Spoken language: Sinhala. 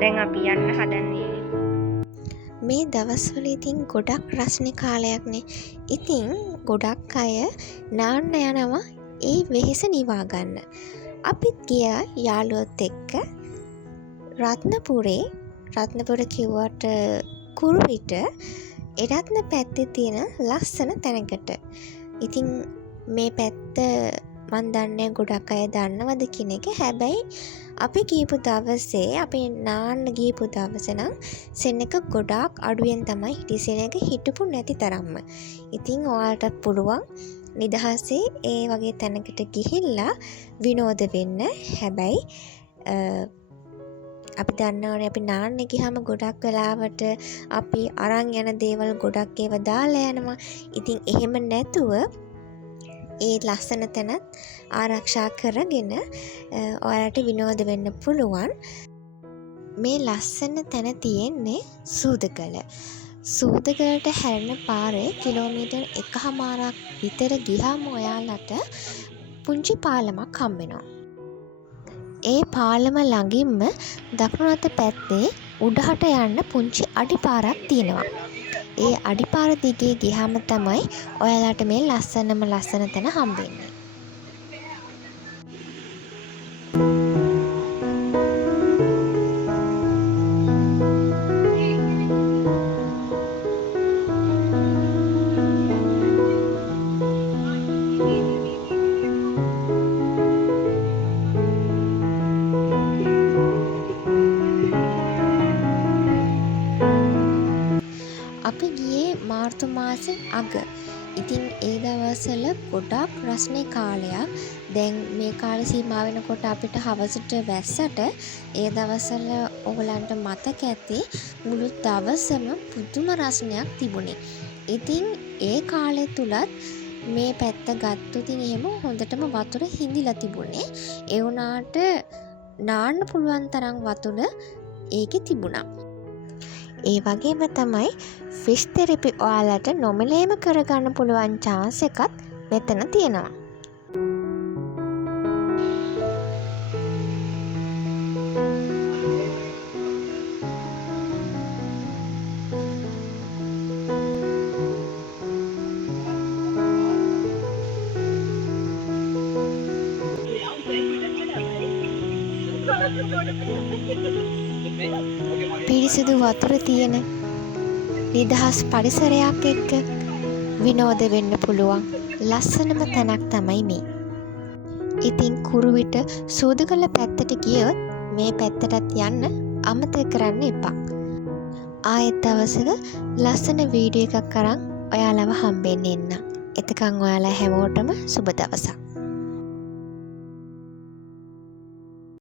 දැන් අපි යන්න හදන්නේ. මේ දවස්වල ඉතින් ගොඩක් රස්නේ කාලයක්නේ. ඉතින් ගොඩක් අය නාන්න යනවා ඒ වෙහෙස නිවා ගන්න. අපිත් ගියා යාළුවොත් එක්ක රත්නපුර කිව්වට කුරුවිට එරත්න පැත්තේ තියෙන ලස්සන තැනකට. ඉතින් මේ පැත්ත මන් දන්නේ ගොඩක් අය දන්නවද කියන එක. හැබැයි අපි ගියපු දවසේ අපි නාන්න ගියපු දවසේ නම් සෙන් එක ගොඩාක් අඩුවෙන් තමයි හිටියේ. සෙන් එක හිටපු නැති තරම්ම. ඉතින් ඔයාලට පුළුවන් නිදහසේ ඒ වගේ තැනකට ගිහිල්ලා විනෝද වෙන්න. හැබැයි අපි දන්නවනේ අපි නාන්න ගියාම ගොඩක් වෙලාවට අපි අරන් යන දේවල් ගොඩක් ඒවා දාලා යනවා. ඉතින් එහෙම නැතුව ඒ ලස්සන තැනත් ආරක්ෂා කරගෙන ඔයාලට විනෝද වෙන්න පුළුවන්. මේ ලස්සන තැන තියෙන්නේ සූදගල. සූදගලට හැරෙන පාරේ කිලෝමීටර් 1.5ක් විතර ගියාම ඔයාලට පුංචි පාලමක් හම්බෙනවා. ඒ පාලම ළඟින්ම දකුණු අත පැත්තේ උඩහට යන්න පුංචි අඩිපාරක් තියෙනවා. ඒ අඩිපාර දිගේ ගියාම තමයි ඔයාලට මේ ලස්සන තැන හම්බෙන්නේ. අපි ගියේ මාර්තු මාසේ අග. ඉතින් ඒ දවස්වල ගොඩක් රස්නේ කාලයක්. දැන් මේ කාල සීමා වෙනකොට අපිට හවසට වැස්සට ඒ දවස්වල ඔයගලන්ට මතක ඇති මුළු දවසම පුදුම රස්නයක් තිබුණේ. ඉතින් ඒ කාලය තුලත් මේ පැත්ත ගත්තොත් එහෙම හොඳටම වතුර හිඳිලා තිබුණේ. ඒ වුණාට නාන්න පුළුවන් තරම් වතුර ඒකේ තිබුණා. ඒ වගේම තමයි ෆිෂ් තෙරපි ඔයාලට නොමිලේම කරගන්න පුළුවන් chance එකත් මෙතන තියෙනවා. පිරිසිදු වතුර තියෙන නිදහස් පරිසරයක් එක්ක විනෝද වෙන්න පුළුවන් ලස්සනම තැනක් තමයි මේ. ඉතින් කුරුවිට සූදගල පැත්තට ගියොත් මේ පැත්තටත් යන්න අමතක කරන්න එපා. ආයෙත් දවසක ලස්සන වීඩියෝ එකක් අරන් ඔයාලව හම්බෙන්න එන්න. එතකන් ඔයාලා හැමෝටම සුබ දවසක්.